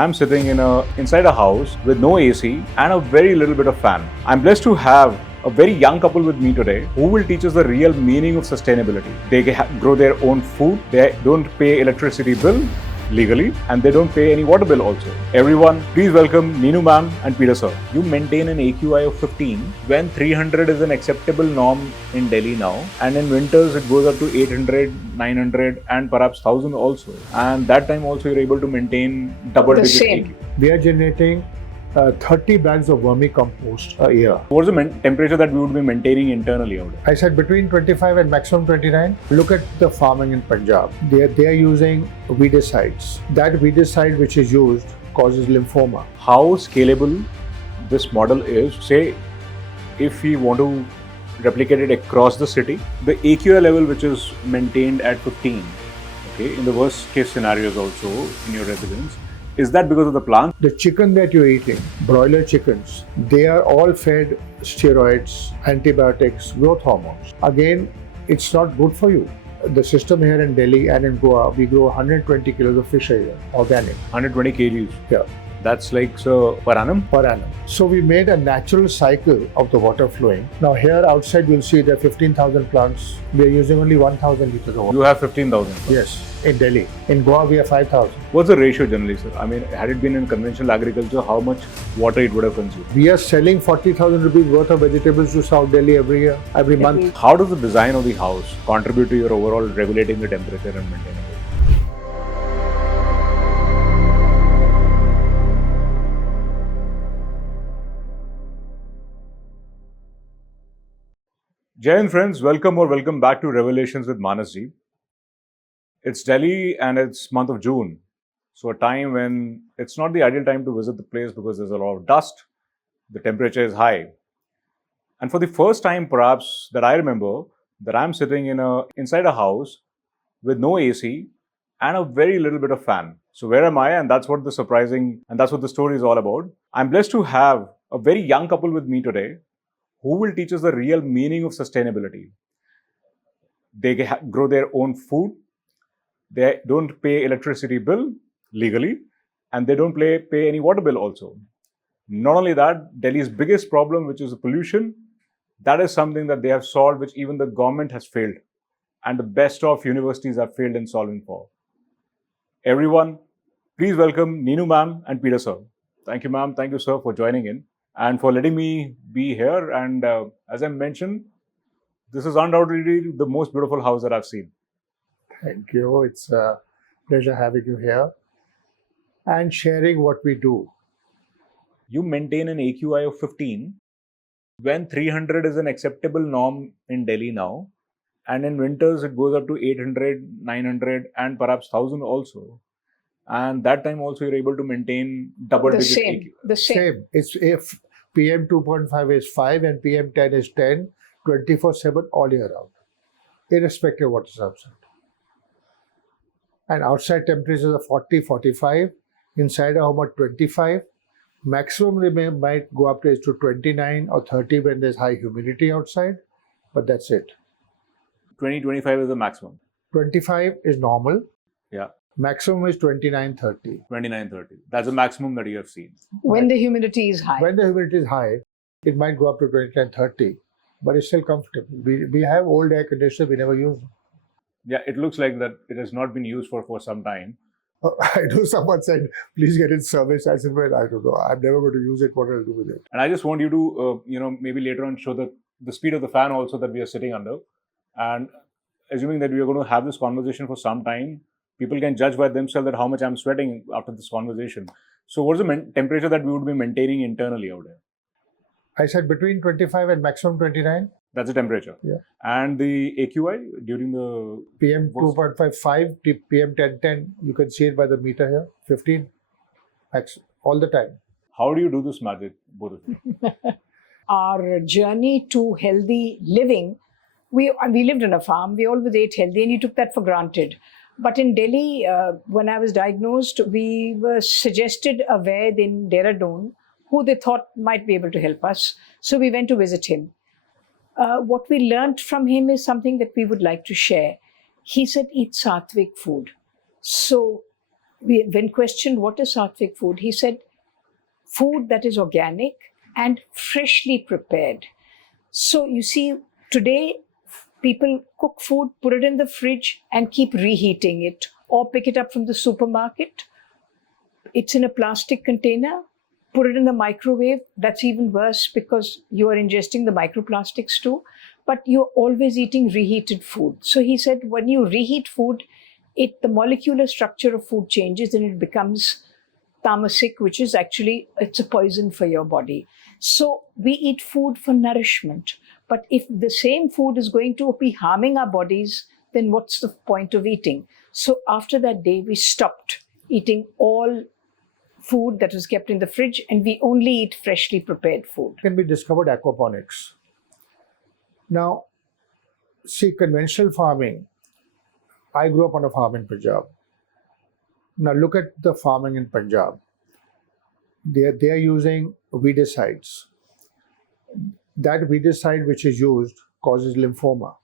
I'm sitting inside a house with no AC and a very little bit of fan. I'm blessed to have a very young couple with me today who will teach us the real meaning of sustainability. They grow their own food, they don't pay electricity bill legally, and they don't pay any water bill also. Everyone, please welcome Neeno ma'am and Peter sir. You maintain an AQI of 15 when 300 is an acceptable norm in Delhi now, and in winters it goes up to 800, 900 and perhaps 1000 also. And that time also you're able to maintain double-digit AQI. We are generating 30 bags of vermicompost a year. What's the temperature that we would be maintaining internally out there? I said between 25 and maximum 29. Look at the farming in Punjab. They are using weedicides. That weedicide which is used causes lymphoma. How scalable this model is, say if we want to replicate it across the city, the AQI level which is maintained at 15, okay, in the worst case scenarios also in your residence, is that because of the plant? The chicken that you're eating, broiler chickens, they are all fed steroids, antibiotics, growth hormones. Again, it's not good for you. The system here in Delhi and in Goa, we grow 120 kilos of fish a year, organic. 120 kgs? Yeah. That's like, so, per annum? Per annum. So we made a natural cycle of the water flowing. Now here outside you'll see there are 15,000 plants. We are using only 1,000 liters of water. You have 15,000? Yes, in Delhi. In Goa we have 5,000. What's the ratio generally, sir? I mean, had it been in conventional agriculture, how much water it would have consumed? We are selling 40,000 rupees worth of vegetables to South Delhi every year, every month. How does the design of the house contribute to your overall regulating the temperature and maintaining it? Jai Hind friends, welcome back to Revelations with Manas ji. It's Delhi and it's month of June. So a time when it's not the ideal time to visit the place because there's a lot of dust, the temperature is high. And for the first time perhaps that I remember, that I'm sitting inside a house with no AC and a very little bit of fan. So where am I? And that's what the story is all about. I'm blessed to have a very young couple with me today who will teach us the real meaning of sustainability. They grow their own food, they don't pay electricity bill legally, and they don't pay any water bill also. Not only that, Delhi's biggest problem, which is pollution, that is something that they have solved, which even the government has failed, and the best of universities have failed in solving for. Everyone, please welcome Neeno ma'am and Peter sir. Thank you ma'am, thank you sir for joining in and for letting me be here. And as I mentioned, this is undoubtedly the most beautiful house that I've seen. Thank you. It's a pleasure having you here and sharing what we do. You maintain an AQI of 15 when 300 is an acceptable norm in Delhi now, and in winters it goes up to 800, 900 and perhaps 1000 also. And that time also you're able to maintain double-digit AQI. The same. It's if PM 2.5 is 5 and PM 10 is 10, 24/7 all year round, irrespective of what is outside. And outside temperatures are 40, 45, inside a home at 25. Maximum they might go up to 29 or 30 when there's high humidity outside, but that's it. 20-25 is the maximum. 25 is normal. Yeah. Maximum is 29-30. 29-30. That's the maximum that you have seen. When the humidity is high. When the humidity is high, it might go up to 29-30, but it's still comfortable. We have old air conditioners, we never use them. Yeah, it looks like that it has not been used for some time. I know someone said, please get it serviced. I said, well, I don't know. I'm never going to use it. What I'll do with it? And I just want you to, maybe later on show the speed of the fan also that we are sitting under. And assuming that we are going to have this conversation for some time, people can judge by themselves that how much I'm sweating after this conversation. So what is the temperature that we would be maintaining internally out there? I said between 25 and maximum 29. That's the temperature. Yeah. And the AQI during the PM 2.55, PM 1010, you can see it by the meter here, 15, all the time. How do you do this magic, both of you? Our journey to healthy living, we lived on a farm, we always ate healthy and you took that for granted. But in Delhi, when I was diagnosed, we were suggested a Vaid in Dehradun who they thought might be able to help us. So we went to visit him. What we learned from him is something that we would like to share. He said, eat sattvic food. So when questioned what is sattvic food, he said food that is organic and freshly prepared. So you see, today people cook food, put it in the fridge, and keep reheating it, or pick it up from the supermarket. It's in a plastic container, put it in the microwave. That's even worse because you are ingesting the microplastics too, but you're always eating reheated food. So he said when you reheat food, the molecular structure of food changes and it becomes tamasic, which is actually, it's a poison for your body. So we eat food for nourishment. But if the same food is going to be harming our bodies, then what's the point of eating? So after that day, we stopped eating all food that was kept in the fridge and we only eat freshly prepared food. Can be discovered aquaponics. Now, see, conventional farming, I grew up on a farm in Punjab. Now look at the farming in Punjab. They are using weedicides. That weedicide which is used causes lymphoma.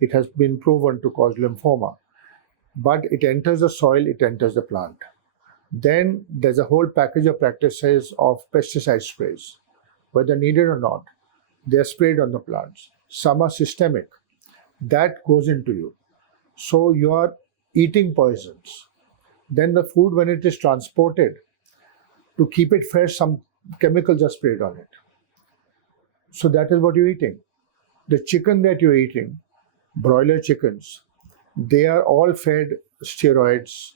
It has been proven to cause lymphoma. But it enters the soil, it enters the plant. Then there's a whole package of practices of pesticide sprays. Whether needed or not, they're sprayed on the plants. Some are systemic. That goes into you. So you are eating poisons. Then the food, when it is transported, to keep it fresh, some chemicals are sprayed on it. So that is what you're eating. The chicken that you're eating, broiler chickens, they are all fed steroids,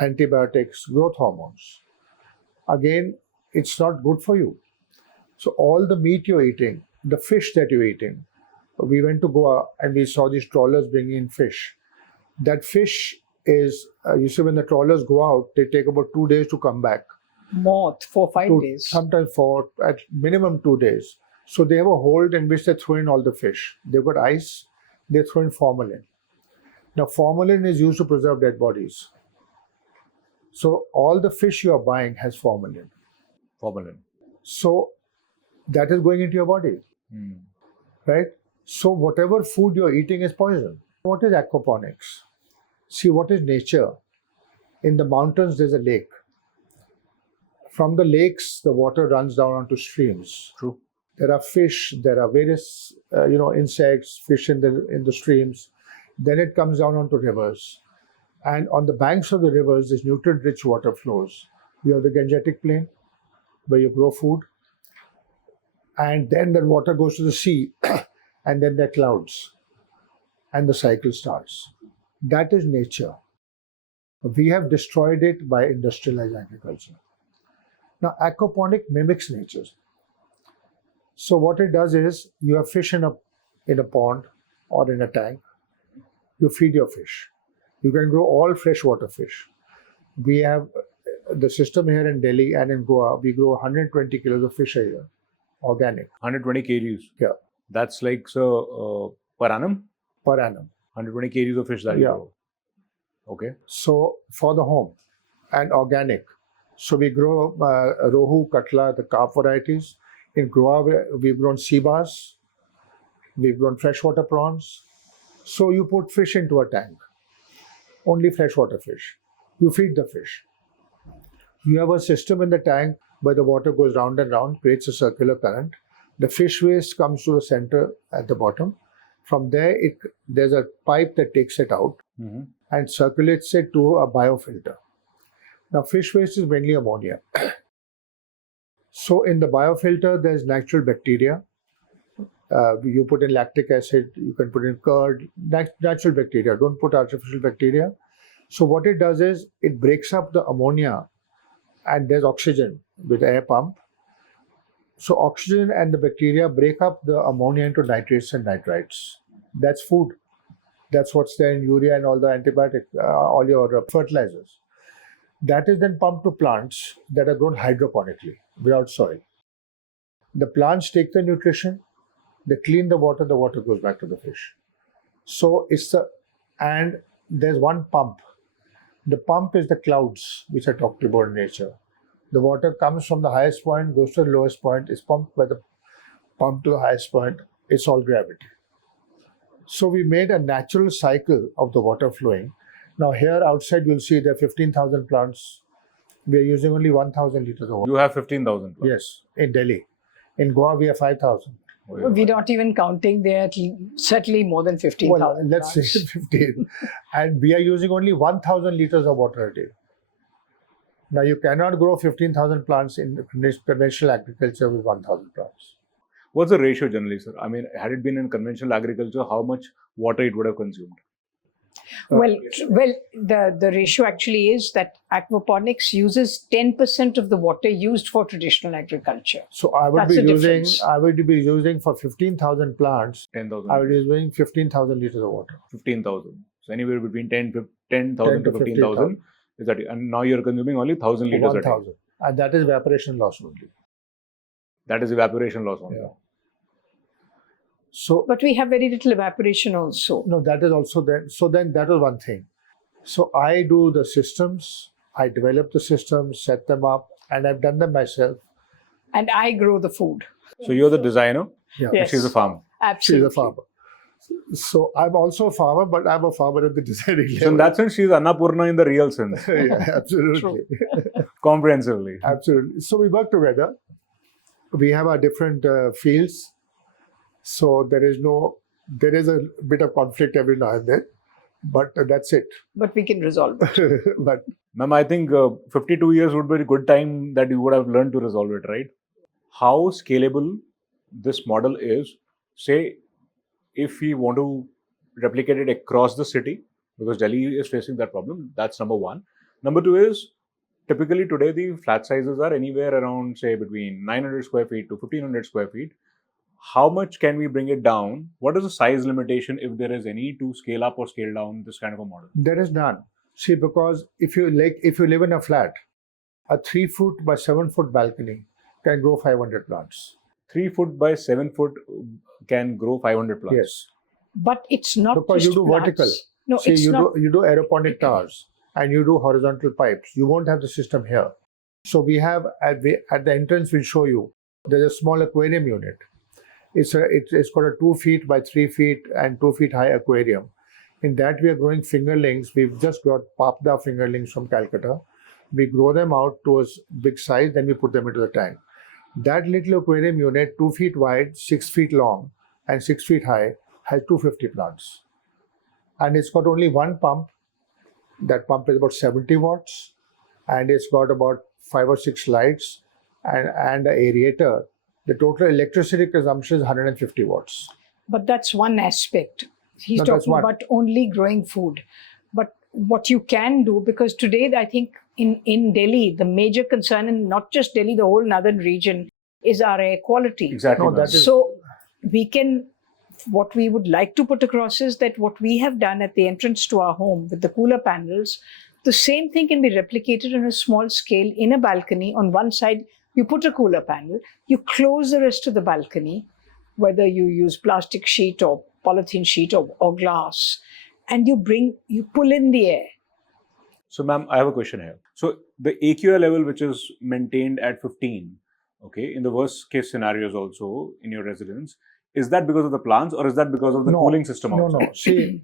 antibiotics, growth hormones. Again, it's not good for you. So all the meat you're eating, the fish that you're eating, we went to Goa and we saw these trawlers bringing in fish. That fish is, you see, when the trawlers go out, they take about 2 days to come back. More, 4-5 days. Sometimes 4, at minimum 2 days. So they have a hold in which they throw in all the fish. They've got ice, they throw in formalin. Now formalin is used to preserve dead bodies. So all the fish you are buying has formalin. Formalin. So that is going into your body, right? So whatever food you're eating is poison. What is aquaponics? See, what is nature? In the mountains, there's a lake. From the lakes, the water runs down onto streams. True. There are fish, there are various, insects, fish in the streams. Then it comes down onto rivers. And on the banks of the rivers, this nutrient-rich water flows. You have the Gangetic Plain, where you grow food. And then the water goes to the sea, and then there are clouds. And the cycle starts. That is nature. We have destroyed it by industrialized agriculture. Now, aquaponic mimics nature. So what it does is, you have fish in a pond or in a tank. You feed your fish. You can grow all freshwater fish. We have the system here in Delhi and in Goa. We grow 120 kilos of fish a year, organic. 120 kgs. Yeah. That's like, so per annum? Per annum. 120 kgs of fish that you grow. Okay. So for the home and organic. So we grow rohu, katla, the carp varieties. In Goa, we've grown sea bass. We've grown freshwater prawns. So you put fish into a tank. Only freshwater fish. You feed the fish. You have a system in the tank where the water goes round and round, creates a circular current. The fish waste comes to the center at the bottom. From there, there's a pipe that takes it out and circulates it to a biofilter. Now, fish waste is mainly ammonia. So in the biofilter, there's natural bacteria. You put in lactic acid, you can put in curd, natural bacteria. Don't put artificial bacteria. So what it does is, it breaks up the ammonia and there's oxygen with air pump. So oxygen and the bacteria break up the ammonia into nitrates and nitrites. That's food. That's what's there in urea and all the antibiotic, all your fertilizers. That is then pumped to plants that are grown hydroponically, without soil. The plants take the nutrition, they clean the water goes back to the fish. So and there's one pump. The pump is the clouds, which I talked about in nature. The water comes from the highest point, goes to the lowest point, is pumped by the pump to the highest point. It's all gravity. So we made a natural cycle of the water flowing. Now here outside you'll see there are 15,000 plants. We are using only 1,000 liters of water. You have 15,000 plus. Yes, in Delhi. In Goa we have 5,000. We're not even counting there, certainly more than 15,000. Well, let's say 15. And we are using only 1,000 liters of water a day. Now you cannot grow 15,000 plants in conventional agriculture with 1,000 plants. What's the ratio generally, sir? I mean, had it been in conventional agriculture, how much water it would have consumed? Well, the ratio actually is that aquaponics uses 10% of the water used for traditional agriculture. So I would That's the difference. I would be using for 15,000 plants, 10,000. I would be using 15,000 liters of water. 15,000. So anywhere between 10,000 10 to to 15,000 is that, and now you're consuming only 1,000 liters a day. 1,000. And that is evaporation loss only. That is evaporation loss only. Yeah. So But we have very little evaporation also. no, that is also there. So then that was one thing. So I do the systems, I develop the systems, set them up, and I've done them myself. And I grow the food. So you're the designer, Yeah. Yes. she's a farmer. Absolutely. She's a farmer. So I'm also a farmer, but I'm a farmer at the designing level. So in that sense, she's Annapurna in the real sense, Yeah, absolutely. comprehensively. Absolutely. So we work together. We have our different fields. So there is a bit of conflict every now and then, but that's it. But we can resolve it. But Ma'am, I think 52 years would be a good time that you would have learned to resolve it, right? How scalable this model is, say, if we want to replicate it across the city, because Delhi is facing that problem, that's number one. Number two is, typically today the flat sizes are anywhere around, say, between 900 square feet to 1500 square feet. How much can we bring it down? What is the size limitation, if there is any, to scale up or scale down this kind of a model? there is none. See, because if you live in a flat, a 3 foot by 7 foot balcony can grow 500 plants. 3 foot by 7 foot can grow 500 plants. Yes. But it's not Because just you do plants. vertical. No, See, it's not. you do aeroponic towers and you do horizontal pipes. You won't have the system here. So we have at the entrance, we'll show you, there's a small aquarium unit. It's got a 2 feet by 3 feet and 2 feet high aquarium. In that we are growing fingerlings. We've just got papda fingerlings from Calcutta. We grow them out to a big size, then we put them into the tank. That little aquarium unit, 2 feet wide, 6 feet long, and 6 feet high, has 250 plants. And it's got only one pump. That pump is about 70 watts, and it's got about 5 or 6 lights and an aerator. The total electricity consumption is 150 watts. But that's one aspect. He's No, that's talking one. about only growing food. But what you can do, because today I think in Delhi, the major concern, and not just Delhi, the whole northern region, is our air quality. Exactly. No, ma'am. that is- So what we would like to put across is that what we have done at the entrance to our home with the cooler panels, the same thing can be replicated on a small scale in a balcony. On one side, you put a cooler panel, you close the rest of the balcony, whether you use plastic sheet or polythene sheet or glass, and you pull in the air. So, ma'am, I have a question here. So, the AQI level, which is maintained at 15, okay, in the worst case scenarios also in your residence, is that because of the plants or is that because of the No, cooling system No, outside? no. See,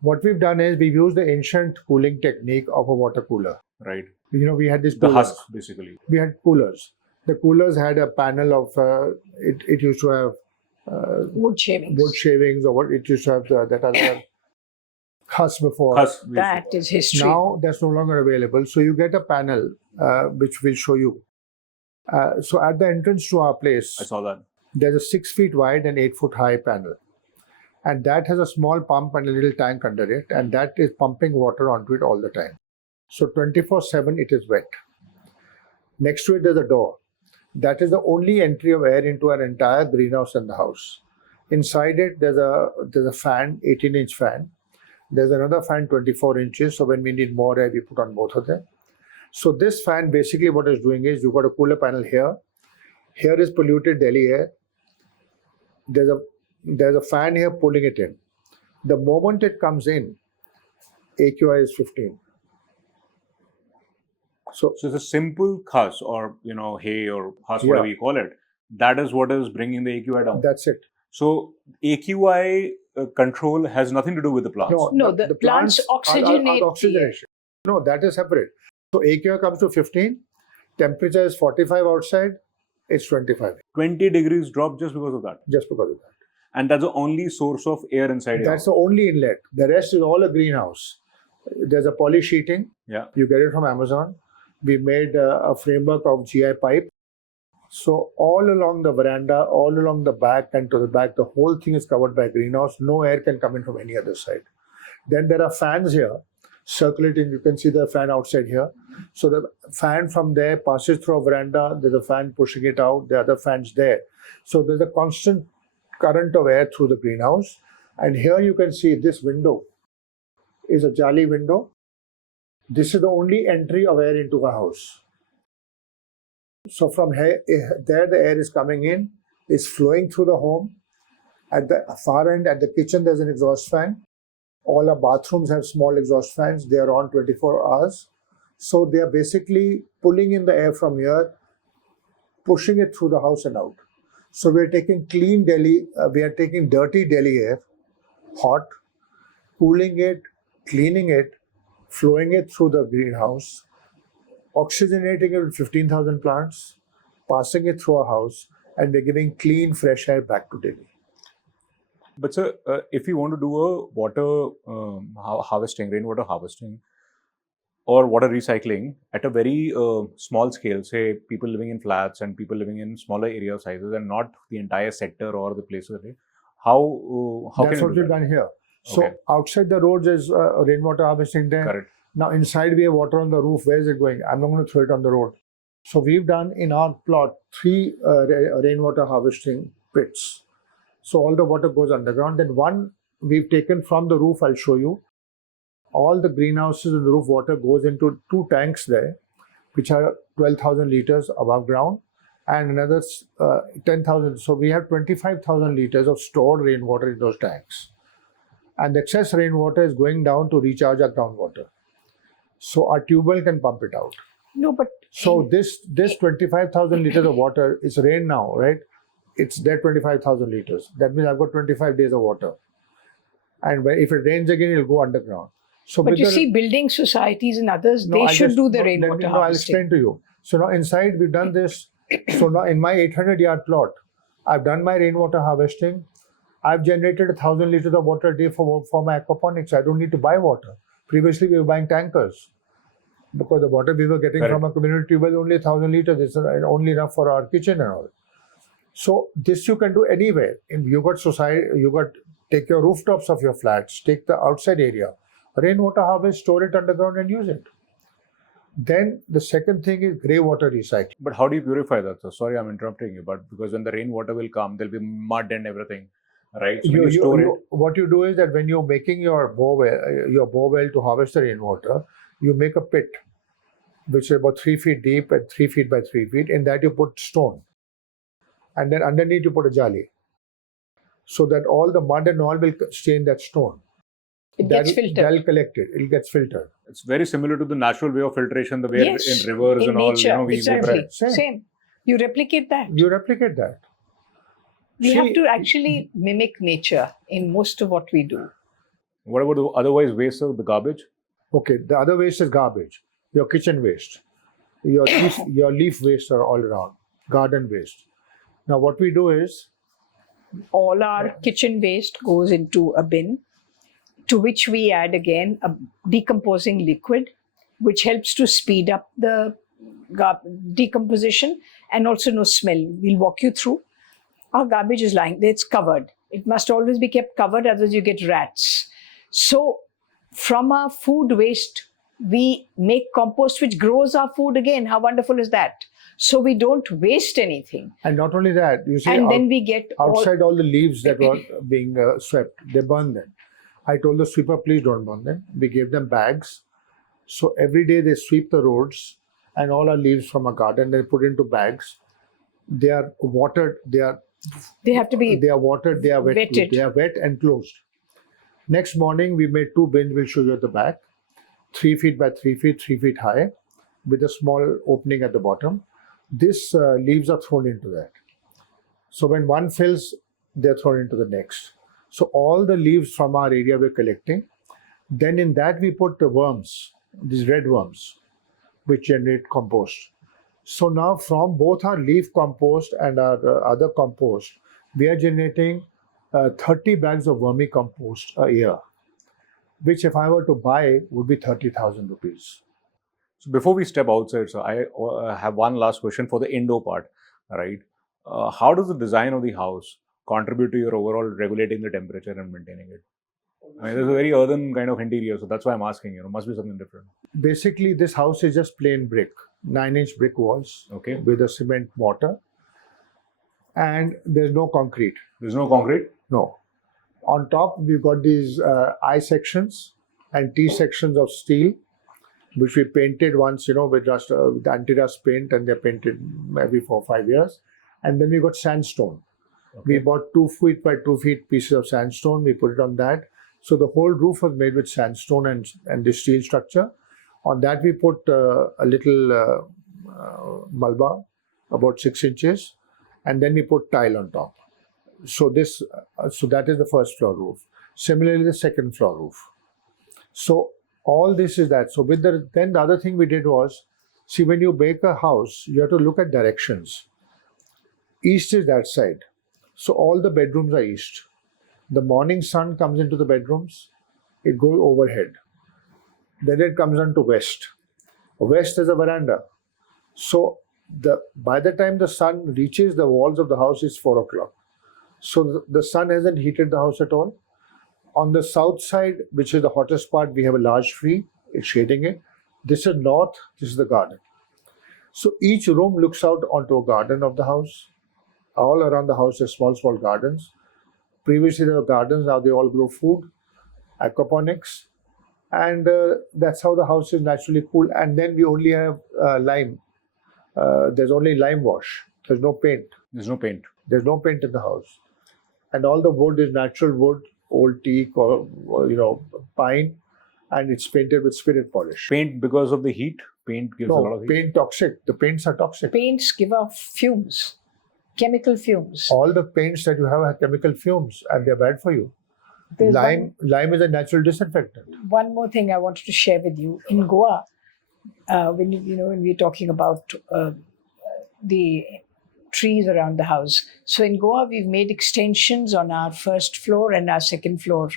what we've done is we've used the ancient cooling technique of a water cooler. Right. We had this The coolers. husk, basically. We had coolers. The coolers had a panel of it used to have Wood shavings. wood shavings, or what it used to have that other husk before. Husk, That basically. is history. Now that's no longer available. So you get a panel which we'll show you. So at the entrance to our place, I saw that. there's a 6 feet wide and 8 foot high panel. And that has a small pump and a little tank under it, and that is pumping water onto it all the time. So 24/7 it is wet. Next to it there's a door. That is the only entry of air into an entire greenhouse in the house. Inside it there's a fan, 18-inch fan. There's another fan 24 inches, so when we need more air we put on both of them. So this fan basically what it's doing is you've got a cooler panel here. Here is polluted Delhi air. There's a fan here pulling it in. The moment it comes in, AQI is 15. So So, it's a simple husk or, hay or husk, whatever Yeah. you call it. That is what is bringing the AQI down. that's it. So, AQI control has nothing to do with the plants. No, the plants oxygenate are oxygenation. No, that is separate. So AQI comes to 15, temperature is 45 outside, it's 25. 20 degrees drop just because of that. Just because of that. And that's the only source of air inside your That's house. the only inlet. The rest is all a greenhouse. There's a poly sheeting. Yeah. You get it from Amazon. We made a framework of GI pipe. So all along the veranda, all along the back and to the back, the whole thing is covered by greenhouse. No air can come in from any other side. Then there are fans here circulating. You can see the fan outside here. So the fan from there passes through a veranda. There's a fan pushing it out. The other fan's there. So there's a constant current of air through the greenhouse. And here you can see this window is a jali window. This is the only entry of air into the house. So from here, there the air is coming in, it's flowing through the home. At the far end, at the kitchen, there's an exhaust fan. All our bathrooms have small exhaust fans. They are on 24 hours. So they are basically pulling in the air from here, pushing it through the house and out. So we are taking clean Delhi, we are taking dirty Delhi air, hot, cooling it, cleaning it, flowing it through the greenhouse, oxygenating it with 15,000 plants, passing it through a house, and we're giving clean, fresh air back to Delhi. But sir, if you want to do a water harvesting, rainwater harvesting, or water recycling at a very small scale, say people living in flats and people living in smaller area sizes and not the entire sector or the places, how That's can what you we've do that? done here. So Okay. outside the roads is rainwater harvesting there. Correct. Now inside we have water on the roof. Where is it going? I'm not going to throw it on the road. So we've done in our plot 3 rainwater harvesting pits. So all the water goes underground. Then one we've taken from the roof, I'll show you. All the greenhouses and the roof water goes into 2 tanks there, which are 12,000 liters above ground and another 10,000. So we have 25,000 liters of stored rainwater in those tanks. And the excess rainwater is going down to recharge our groundwater. So our tube well can pump it out. No, but So this 25,000 liters of water, it's rain now, right? It's there 25,000 liters. That means I've got 25 days of water. And if it rains again, it'll go underground. So but with you the- see, building societies and others, No, they I'll should just- do the no, rainwater I'll harvesting. explain to you. So now inside we've done this. So now in my 800-yard plot, I've done my rainwater harvesting. I've generated 1,000 liters of water a day for my aquaponics. I don't need to buy water. Previously, we were buying tankers because the water we were getting Correct. from a community tube was only 1,000 liters. It's only enough for our kitchen and all. So this you can do anywhere. You got society. You got take your rooftops of your flats. Take the outside area. Rainwater harvest, store it underground, and use it. Then the second thing is grey water recycling. But how do you purify that? So sorry, I'm interrupting you, but because when the rainwater will come, there'll be mud and everything, right? So when you store it, What you do is that when you're making your bore well to harvest the rainwater, you make a pit, which is about 3 feet deep and 3 feet by 3 feet. In that you put stone, and then underneath you put a jali, so that all the mud and all will stay in that stone. It gets filtered. That'll collect it. It gets filtered. it's very similar to the natural way of filtration, the way Yes, in rivers in and all, nature, we exactly. Same. Same. You replicate that. You replicate that. We See- have to actually mimic nature in most of what we do. What about the otherwise waste of the garbage? Okay, the other waste is garbage. Your kitchen waste, your leaf waste are all around. Garden waste. Now what we do is, All our kitchen waste goes into a bin, to which we add again a decomposing liquid, which helps to speed up the decomposition and also no smell. We'll walk you through. Our garbage is lying there, it's covered. It must always be kept covered, otherwise you get rats. So from our food waste, we make compost which grows our food again. How wonderful is that? So we don't waste anything. and not only that, you see And then we get outside all the leaves that were being swept, they burn them. I told the sweeper, please don't burn them. We gave them bags. So every day they sweep the roads and all our leaves from a garden, they put into bags. They are watered, they have to be they are watered, they are wet, Wetted. they are wet and closed. Next morning, we made 2 bins, we'll show you at the back, 3 feet by 3 feet, 3 feet high, with a small opening at the bottom. This leaves are thrown into that. So when one fills, they're thrown into the next. So all the leaves from our area we're collecting. Then in that we put the worms, these red worms, which generate compost. So now from both our leaf compost and our other compost, we are generating 30 bags of vermicompost a year, which if I were to buy would be 30,000 rupees. So before we step outside, so I have one last question for the indoor part, right? How does the design of the house contribute to your overall regulating the temperature and maintaining it? I mean, there's a very earthen kind of interior, so that's why I'm asking. Must be something different. Basically, this house is just plain brick, 9-inch brick walls, Okay. with a cement mortar, and there's no concrete. There's no concrete. No. On top, we've got these I sections and T sections of steel, which we painted once, with rust, with anti-rust paint, and they're painted every 4 or 5 years. And then we got sandstone. Okay. We bought 2 feet by 2 feet pieces of sandstone. We put it on that. So the whole roof was made with sandstone and the steel structure. On that, we put a little malba, about 6 inches, and then we put tile on top. So that is the first floor roof. Similarly, the second floor roof. So all this is that. So then the other thing we did was, see, when you make a house, you have to look at directions. East is that side. So all the bedrooms are east. The morning sun comes into the bedrooms, it goes overhead. Then it comes on to west. West is a veranda. So by the time the sun reaches the walls of the house, it's 4 o'clock. So the sun hasn't heated the house at all. On the south side, which is the hottest part, we have a large tree. It's shading it. This is north. This is the garden. So each room looks out onto a garden of the house. All around the house, there's small, small gardens. Previously, there were gardens. Now they all grow food, aquaponics. And that's how the house is naturally cool. And then we only have lime. There's only lime wash. There's no paint. There's no paint. There's no paint in the house. And all the wood is natural wood, old teak or pine, and it's painted with spirit polish. Paint because of the heat? Paint gives a lot of heat? Paint toxic. The paints are toxic. Paints give off fumes, chemical fumes. All the paints that you have chemical fumes, and they're bad for you. There's Lime is a natural disinfectant. one more thing I wanted to share with you. In Goa, when we're talking about the trees around the house. So in Goa, we've made extensions on our first floor and our second floor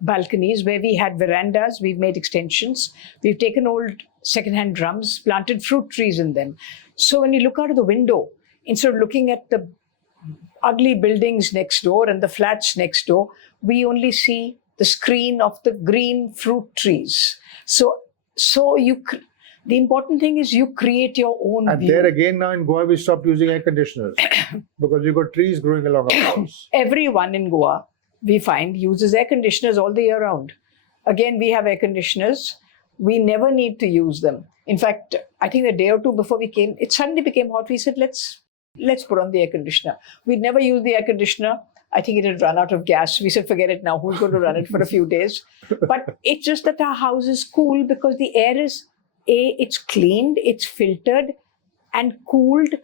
balconies where we had verandas. We've made extensions. We've taken old secondhand drums, planted fruit trees in them. So when you look out of the window, instead of looking at the ugly buildings next door and the flats next door, we only see the screen of the green fruit trees. So the important thing is you create your own And view. there again, now in Goa, we stopped using air conditioners because we've got trees growing along our house. Everyone in Goa, we find, uses air conditioners all the year round. Again, we have air conditioners. We never need to use them. In fact, I think a day or two before we came, it suddenly became hot. We said, let's put on the air conditioner. We'd never used the air conditioner. I think it had run out of gas. We said, forget it now. Who's going to run it for a few days? But it's just that our house is cool because the air is, it's cleaned, it's filtered and cooled,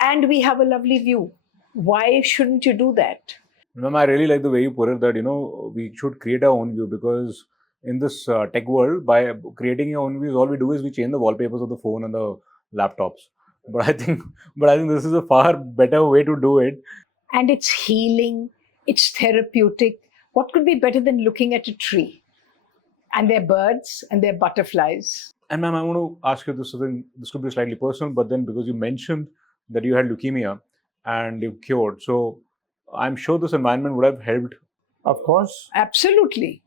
and we have a lovely view. Why shouldn't you do that? Ma'am, I really like the way you put it that, we should create our own view, because in this tech world, by creating your own views, all we do is we change the wallpapers of the phone and the laptops. But I think this is a far better way to do it. And it's healing, it's therapeutic. What could be better than looking at a tree and their birds and their butterflies? And ma'am, I want to ask you this thing. This could be slightly personal, but then because you mentioned that you had leukemia and you cured, so I'm sure this environment would have helped. Of course. Absolutely.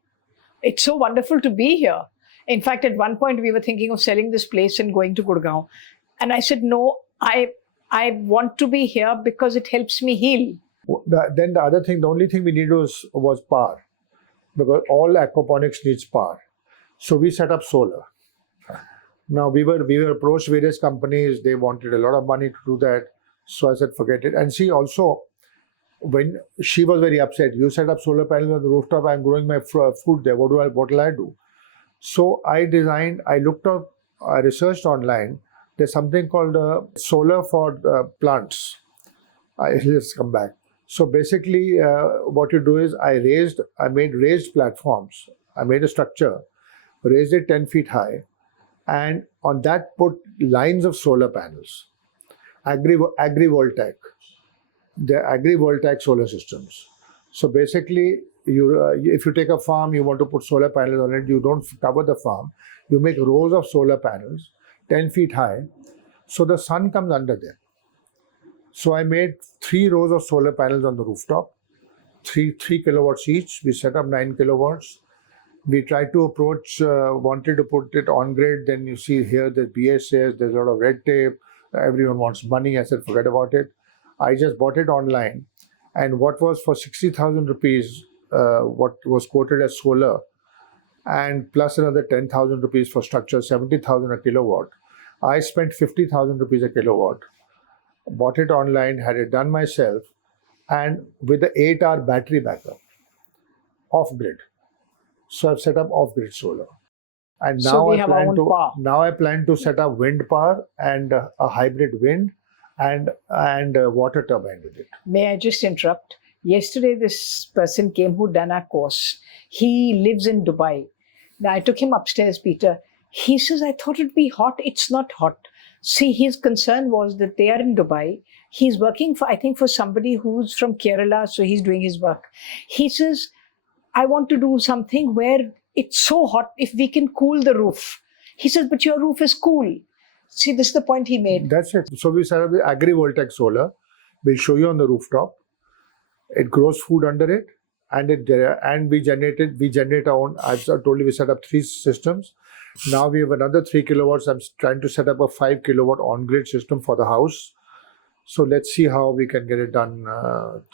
It's so wonderful to be here. In fact, at one point we were thinking of selling this place and going to Gurgaon. And I said, no, I want to be here because it helps me heal. Then the other thing, the only thing we needed was power, because all aquaponics needs power. So we set up solar. Now we were approached various companies. They wanted a lot of money to do that. So I said, forget it. And she also, when she was very upset, you set up solar panels on the rooftop. I'm growing my food there. What will I do? So I looked up, I researched online. There's something called solar for plants. Let's come back. So basically, what you do is I made raised platforms. I made a structure, raised it 10 feet high, and on that put lines of solar panels, agrivoltaic. They're agrivoltaic solar systems. So basically, if you take a farm, you want to put solar panels on it, you don't cover the farm. You make rows of solar panels, 10 feet high, so the sun comes under them. So I made 3 rows of solar panels on the rooftop, 3 kilowatts each. We set up 9 kilowatts. We tried to wanted to put it on grid. Then you see here the BSS, there's a lot of red tape. Everyone wants money. I said, forget about it. I just bought it online. And what was for 60,000 rupees, what was quoted as solar, and plus another 10,000 rupees for structure, 70,000 a kilowatt. I spent 50,000 rupees a kilowatt. Bought it online, had it done myself, and with the 8-hour battery backup, off-grid. So I've set up off-grid solar. And now, So we have our own power. Now I plan to set up wind power and a hybrid wind and a water turbine with it. May I just interrupt? Yesterday, this person came who done our course. He lives in Dubai. Now, I took him upstairs, Peter. He says, I thought it'd be hot. It's not hot. See, his concern was that they are in Dubai. He's working for, I think, for somebody who's from Kerala, so he's doing his work. He says, I want to do something where it's so hot if we can cool the roof. He says, but your roof is cool. See, this is the point he made. That's it. So we set up the agrivoltaic solar. We'll show you on the rooftop. It grows food under it, and we generate our own. I've told you we set up 3 systems. Now we have another 3 kilowatts. I'm trying to set up a 5 kilowatt on-grid system for the house. So let's see how we can get it done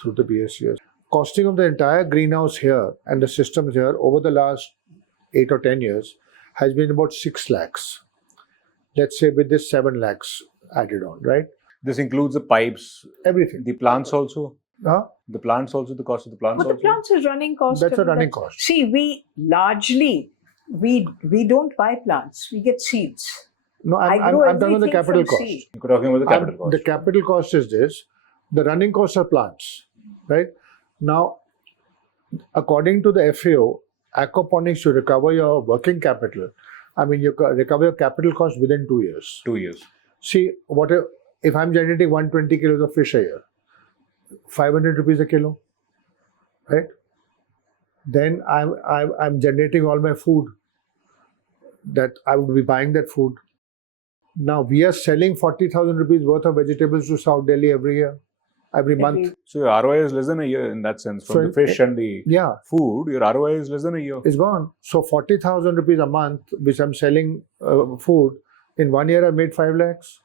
through the BSCS. Costing of the entire greenhouse here and the systems here over the last 8 or 10 years has been about 6 lakhs. Let's say with this 7 lakhs added on, right? This includes the pipes, Everything. the plants also. Huh? The plants also, the cost of the plants But also. the plants is running cost. That's a running cost. See, we largely, we don't buy plants. We get seeds. No, I I'm grow talking about the everything capital from cost. seed. You're talking about the capital cost. The capital cost is this. The running costs are plants, right? Now, according to the FAO, aquaponics, you recover your working capital. I mean, you recover your capital cost within 2 years. 2 years. See, if I'm generating 120 kilos of fish a year, 500 rupees a kilo, right? Then I'm generating all my food that I would be buying that food. Now we are selling 40,000 rupees worth of vegetables to South Delhi every month. So your ROI is less than a year in that sense. From So the fish and the Yeah, food, your ROI is less than a year. it's gone. So 40,000 rupees a month, which I'm selling food, in 1 year I made 5 lakhs,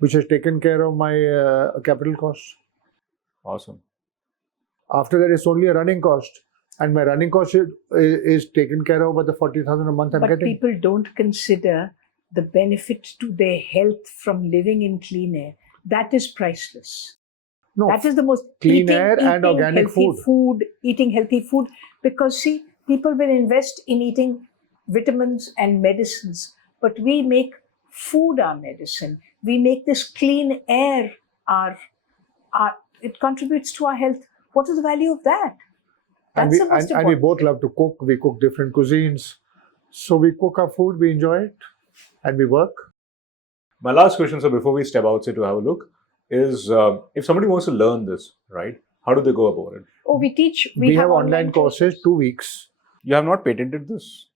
which has taken care of my capital costs. Awesome. After that, it's only a running cost. And my running cost is taken care of by the 40,000 a month I'm But getting. people don't consider the benefit to their health from living in clean air. That is priceless. No, That is the most clean air and organic food. Eating healthy food, because see, people will invest in eating vitamins and medicines, but we make food our medicine. We make this clean air our it contributes to our health. What is the value of that? and That's the most we important. both love to cook. We cook different cuisines. So we cook our food, we enjoy it, and we work. My last question, so before we step outside to have a look, is if somebody wants to learn this, right? How do they go about it? Oh, we teach. We have online courses, 2 weeks. You have not patented this.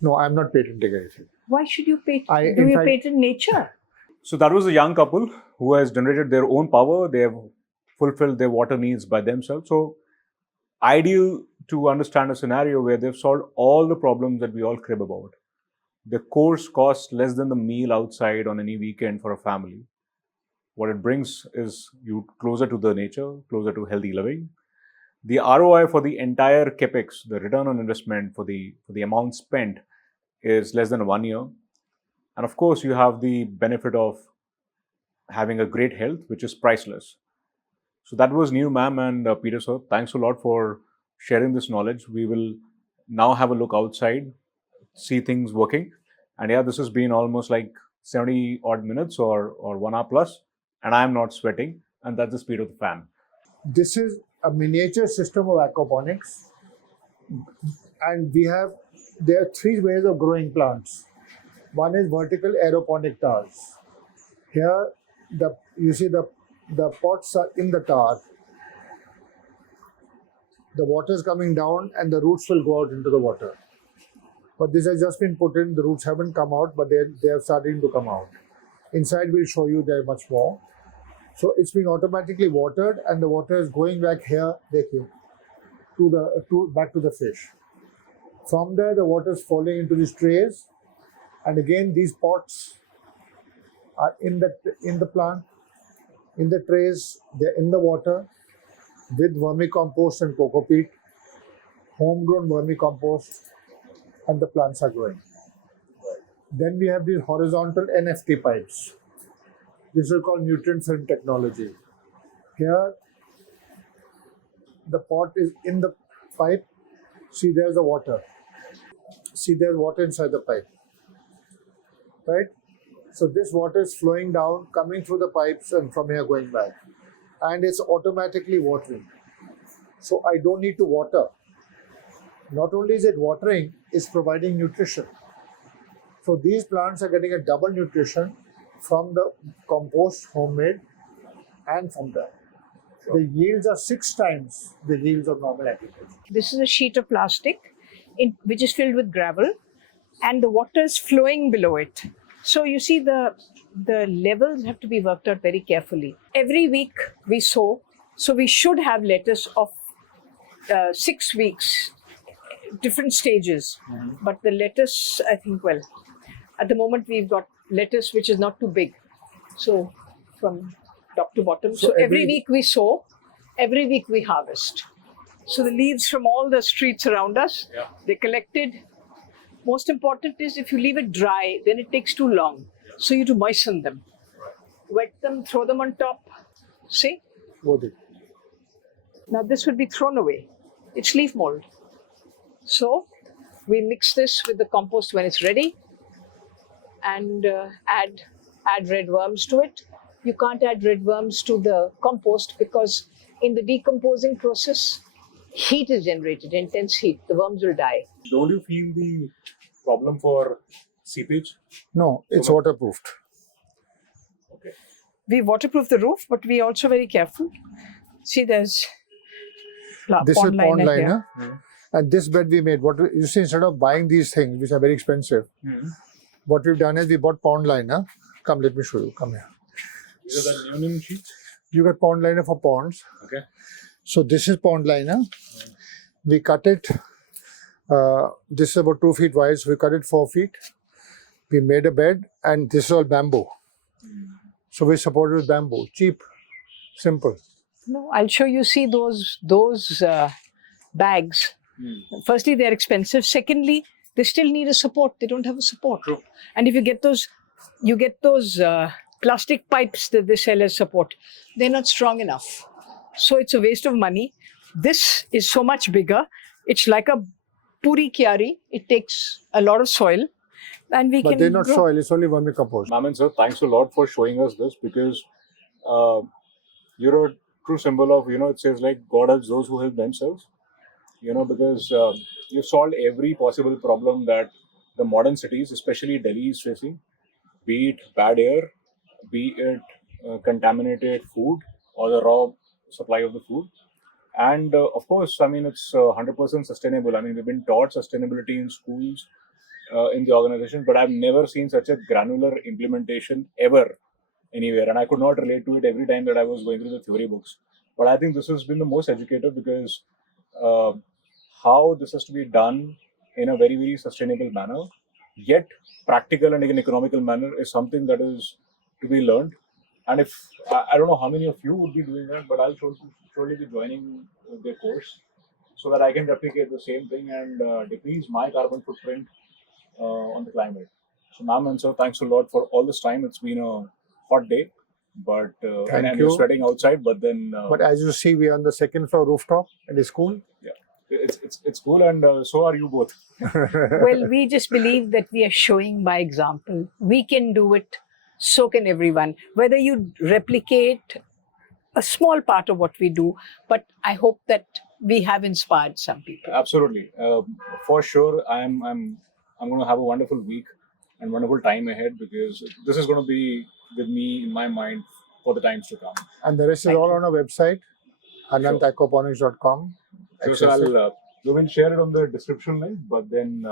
No, I'm not patenting anything. Why should you patent? in Do you fact- patent nature? So that was a young couple who has generated their own power. They have fulfilled their water needs by themselves. So ideal to understand a scenario where they've solved all the problems that we all crib about. The course costs less than the meal outside on any weekend for a family. What it brings is you closer to the nature, closer to healthy living. The ROI for the entire capex, the return on investment for the amount spent, is less than 1 year. And of course, you have the benefit of having a great health, which is priceless. So that was Neeno ma'am and Peter sir. Thanks a lot for sharing this knowledge. We will now have a look outside, see things working. And yeah, this has been almost like 70 odd minutes or 1 hour plus, and I'm not sweating. And that's the speed of the fan. This is a miniature system of aquaponics, and there are three ways of growing plants. One is vertical aeroponic towers. Here, you see the pots are in the tower. The water is coming down and the roots will go out into the water. But this has just been put in, the roots haven't come out, but they are starting to come out. Inside we'll show you there much more. So it's being automatically watered and the water is going back here, back to the fish. From there the water is falling into these trays, and again these pots are in the plant, in the trays, they're in the water with vermicompost and coco peat, homegrown vermicompost, and the plants are growing. Then we have these horizontal NFT pipes. This is called nutrient film technology. Here, the pot is in the pipe. See, there's the water. See, there's water inside the pipe. Right? So this water is flowing down, coming through the pipes and from here going back. And it's automatically watering. So I don't need to water. Not only is it watering, it's providing nutrition. So these plants are getting a double nutrition from the compost, homemade, and from that. The yields are 6 times the yields of normal agriculture. This is a sheet of plastic which is filled with gravel, and the water is flowing below it. So you see the levels have to be worked out very carefully. Every week we sow, so we should have lettuce of 6 weeks, different stages. But the lettuce, I think, well, at the moment we've got lettuce which is not too big. So from top to bottom. So every week we sow, every week we harvest. So the leaves from all the streets around us, they're collected. Most important is if you leave it dry, then it takes too long. So you have to moisten them. Wet them, throw them on top. See? Now this would be thrown away. It's leaf mold. So we mix this with the compost when it's ready and add red worms to it. You can't add red worms to the compost because in the decomposing process, heat is generated, intense heat. The worms will die. Don't you feel the problem for seepage? No, it's waterproofed. Okay. We waterproof the roof, but we also very careful. See, there's This is pond liner. Here. And this bed we made. You see, instead of buying these things, which are very expensive, what we've done is we bought pond liner. Come, let me show you. Come here. These are the neonym sheets? You got pond liner for ponds. Okay. So this is pond liner. We cut it. This is about 2 feet wide. So we cut it 4 feet. We made a bed, and this is all bamboo. So we supported with bamboo. Cheap, simple. No, I'll show you. See those bags. Firstly, they're expensive. Secondly, they still need a support. They don't have a support. True. And if you get those plastic pipes that they sell as support, they're not strong enough. So it's a waste of money. This is so much bigger. It's like a puri kyari. It takes a lot of soil, and But they're not soil. It's only vermicompost. Ma'am and sir, thanks a lot for showing us this because you're a true symbol of, it says like God helps those who help themselves. Because you've solved every possible problem that the modern cities, especially Delhi, is facing, be it bad air, be it contaminated food or the raw supply of the food. And of course, it's 100% sustainable. We've been taught sustainability in schools, in the organization, but I've never seen such a granular implementation ever anywhere. And I could not relate to it every time that I was going through the theory books. But I think this has been the most educative because how this has to be done in a very, very sustainable manner, yet practical and in an economical manner is something that is to be learned. And if I don't know how many of you would be doing that, but I'll surely be joining their course so that I can replicate the same thing and decrease my carbon footprint on the climate. So, ma'am and sir, thanks a lot for all this time. It's been a hot day, but and you're sweating outside. But then, but as you see, we are on the second floor rooftop and it's cool. Yeah, it's cool, and so are you both. Well, we just believe that we are showing by example. We can do it. So can everyone. Whether you replicate a small part of what we do, but I hope that we have inspired some people. Absolutely, for sure. I'm going to have a wonderful week and wonderful time ahead, because this is going to be with me in my mind for the times to come. And the rest is Thank all you. on our website, anantaquaponics.com. So, we will share it on the description link, but then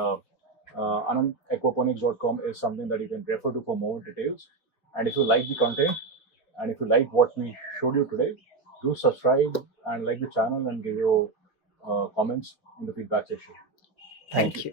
aquaponics.com is something that you can refer to for more details. And if you like the content, and if you like what we showed you today, do subscribe and like the channel and give your comments in the feedback section. Thank you.